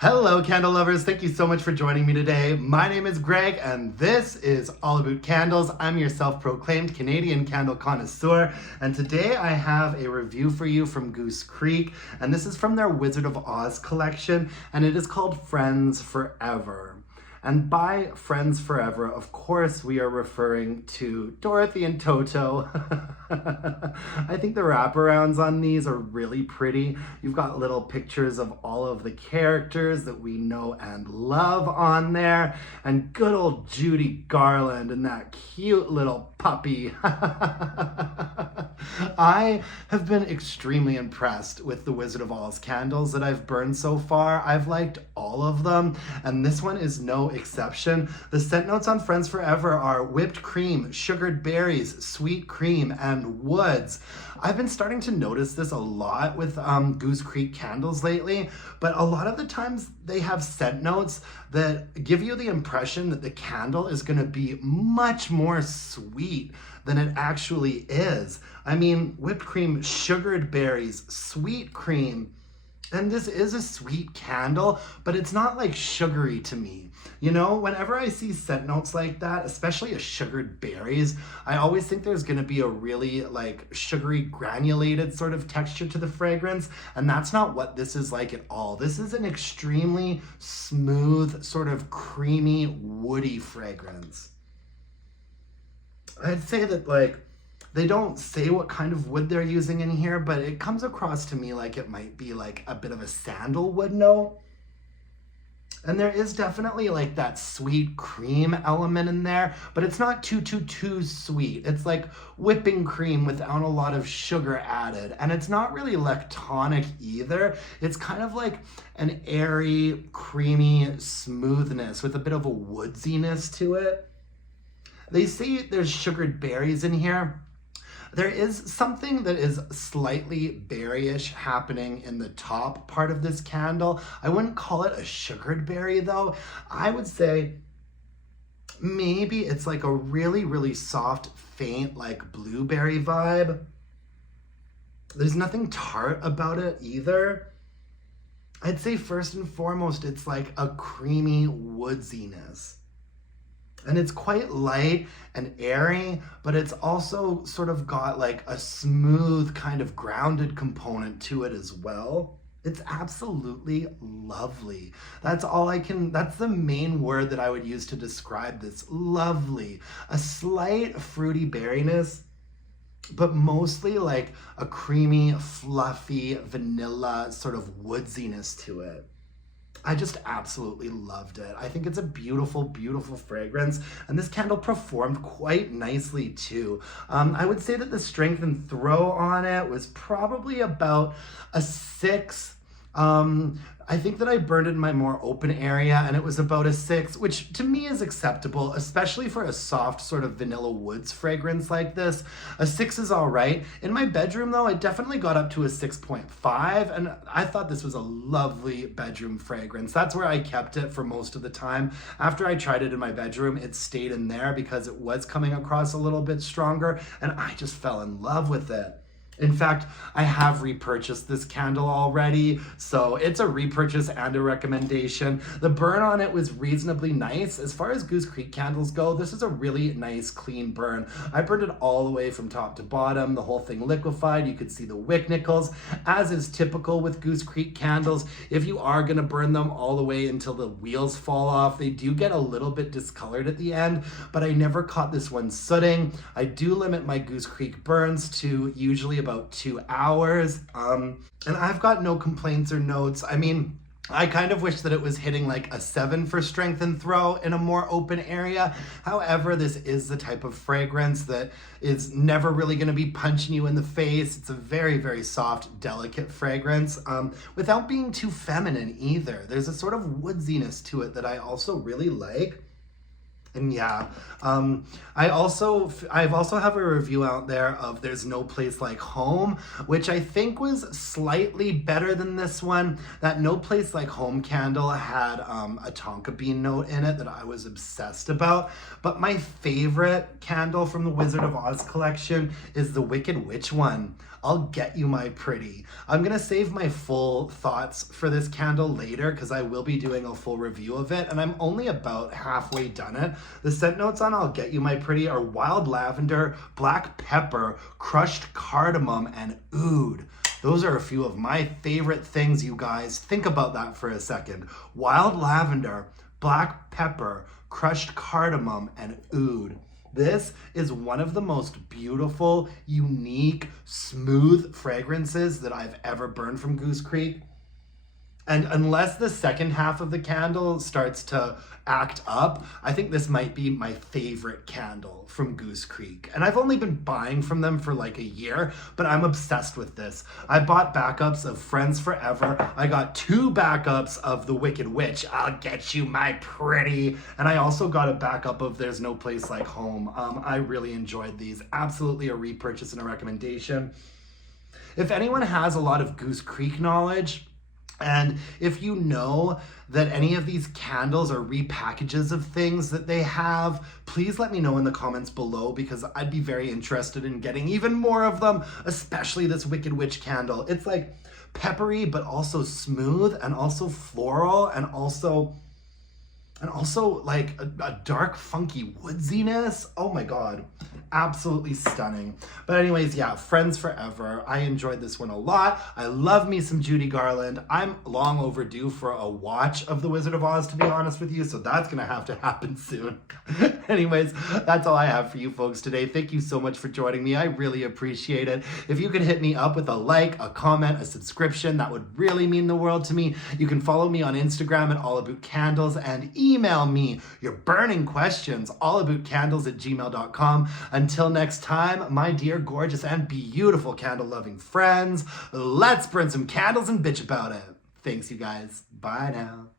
Hello, candle lovers. Thank you so much for joining me today. My name is Greg, and this is All About Candles. I'm your self-proclaimed Canadian candle connoisseur, and today I have a review for you from Goose Creek, and this is from their Wizard of Oz collection, and it is called Friends Forever. And by Friends Forever, of course, we are referring to Dorothy and Toto. I think the wraparounds on these are really pretty. You've got little pictures of all of the characters that we know and love on there. And good old Judy Garland and that cute little puppy. I have been extremely impressed with the Wizard of Oz candles that I've burned so far. I've liked all of them, and this one is no exception. The scent notes on Friends Forever are whipped cream, sugared berries, sweet cream, and woods. I've been starting to notice this a lot with Goose Creek candles lately, but a lot of the times they have scent notes that give you the impression that the candle is going to be much more sweet than it actually is. I mean, whipped cream, sugared berries, sweet cream, and this is a sweet candle, but it's not like sugary to me. You know, whenever I see scent notes like that, especially a sugared berries, I always think there's gonna be a really like sugary granulated sort of texture to the fragrance, and that's not what this is like at all. This is an extremely smooth, sort of creamy, woody fragrance. I'd say that they don't say what kind of wood they're using in here, but it comes across to me like it might be like a bit of a sandalwood note. And there is definitely like that sweet cream element in there, but it's not too sweet. It's like whipping cream without a lot of sugar added. And it's not really lactonic either. It's kind of like an airy, creamy smoothness with a bit of a woodsiness to it. They say there's sugared berries in here. There is something that is slightly berryish happening in the top part of this candle. I wouldn't call it a sugared berry though. I would say maybe it's like a really soft, faint, like blueberry vibe. There's nothing tart about it either. I'd say first and foremost, it's like a creamy woodsiness. And it's quite light and airy, but it's also sort of got like a smooth kind of grounded component to it as well. It's absolutely lovely. That's the main word that I would use to describe this. Lovely. A slight fruity berryness, but mostly like a creamy, fluffy, vanilla sort of woodsiness to it. I just absolutely loved it. I think it's a beautiful fragrance, and this candle performed quite nicely too. I would say that the strength and throw on it was probably about a 6. I think that I burned it in my more open area, and it was about a 6, which to me is acceptable, especially for a soft sort of vanilla woods fragrance like this. A 6 is all right. In my bedroom though, I definitely got up to a 6.5, and I thought this was a lovely bedroom fragrance. That's where I kept it for most of the time. After I tried it in my bedroom, it stayed in there because it was coming across a little bit stronger, and I just fell in love with it. In fact, I have repurchased this candle already, so it's a repurchase and a recommendation. The burn on it was reasonably nice. As far as Goose Creek candles go, this is a really nice, clean burn. I burned it all the way from top to bottom, the whole thing liquefied. You could see the wick nickels. As is typical with Goose Creek candles, if you are gonna burn them all the way until the wheels fall off, they do get a little bit discolored at the end, but I never caught this one sooting. I do limit my Goose Creek burns to usually about 2 hours, and I've got no complaints or notes. I mean, I kind of wish that it was hitting like a 7 for strength and throw in a more open area. However, this is the type of fragrance that is never really going to be punching you in the face. It's a very soft, delicate fragrance, without being too feminine either. There's a sort of woodsiness to it that I also really like. And yeah, I've also have a review out there of There's No Place Like Home, which I think was slightly better than this one. That No Place Like Home candle had a tonka bean note in it that I was obsessed about. But my favorite candle from the Wizard of Oz collection is the Wicked Witch one. I'll Get You My Pretty. I'm gonna save my full thoughts for this candle later because I will be doing a full review of it, and I'm only about halfway done it. The scent notes on I'll Get You My Pretty are wild lavender, black pepper, crushed cardamom, and oud. Those are a few of my favorite things, you guys. Think about that for a second. Wild lavender, black pepper, crushed cardamom, and oud. This is one of the most beautiful, unique, smooth fragrances that I've ever burned from Goose Creek. And unless the second half of the candle starts to act up, I think this might be my favorite candle from Goose Creek. And I've only been buying from them for like a year, but I'm obsessed with this. I bought backups of Friends Forever. I got 2 backups of The Wicked Witch, I'll Get You My Pretty. And I also got a backup of There's No Place Like Home. I really enjoyed these. Absolutely a repurchase and a recommendation. If anyone has a lot of Goose Creek knowledge, and if you know that any of these candles are repackages of things that they have, please let me know in the comments below because I'd be very interested in getting even more of them, especially this Wicked Witch candle. It's like peppery, but also smooth and also floral and also like a dark, funky woodsiness. Oh my God, absolutely stunning. But anyways, yeah, Friends Forever. I enjoyed this one a lot. I love me some Judy Garland. I'm long overdue for a watch of The Wizard of Oz, to be honest with you, so that's gonna have to happen soon. Anyways, that's all I have for you folks today. Thank you so much for joining me. I really appreciate it. If you could hit me up with a like, a comment, a subscription, that would really mean the world to me. You can follow me on Instagram at allaboutcandles and email me your burning questions, allaboutcandles@gmail.com. Until next time, my dear, gorgeous, and beautiful candle-loving friends, let's burn some candles and bitch about it. Thanks, you guys. Bye now.